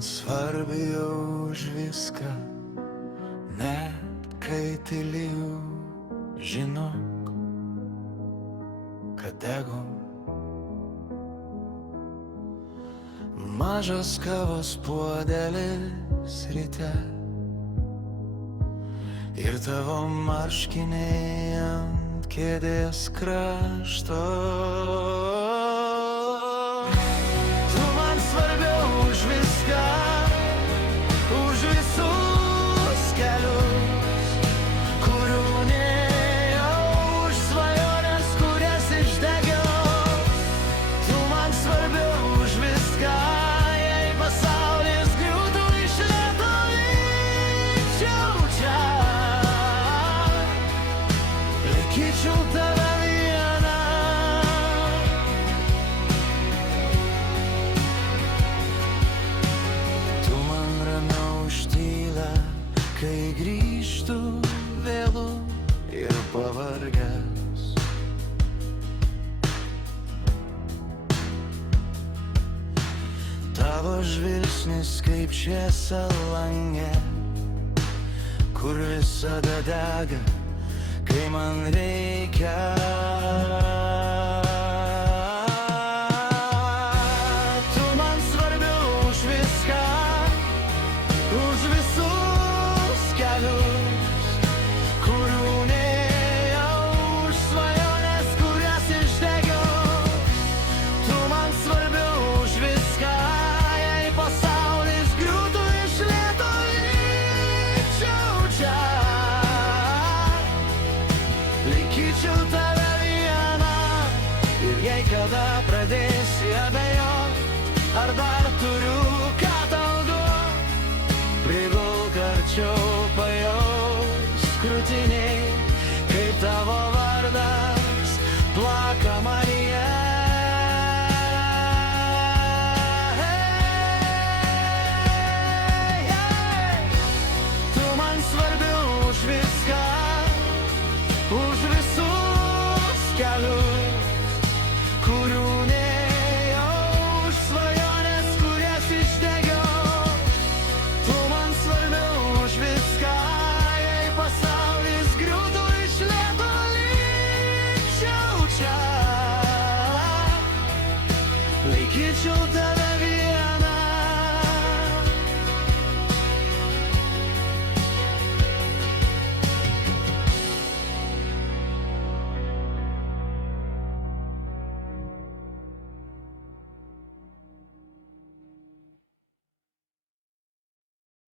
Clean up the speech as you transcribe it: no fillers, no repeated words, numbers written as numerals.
svarbi už viską, net kai tylėjau, žinok, kad degu. Mažas kavos puodelis ryte ir tavo marškiniai ant kėdės krašto. Tu man svarbiau už viską, už visus kelius, kurių nėjau, už svajones, kurias išdegiau. Tu man svarbiau už viską, jei pasaulis griūtų iš lėto, likčiau čia, laikyčiau tave vieną. Tu man ramiau už tylą, kai grįžtu vėlu ir pavargęs. Tavo žvilgsnis kaip šviesa lange, kur visada dega, kai man reikia.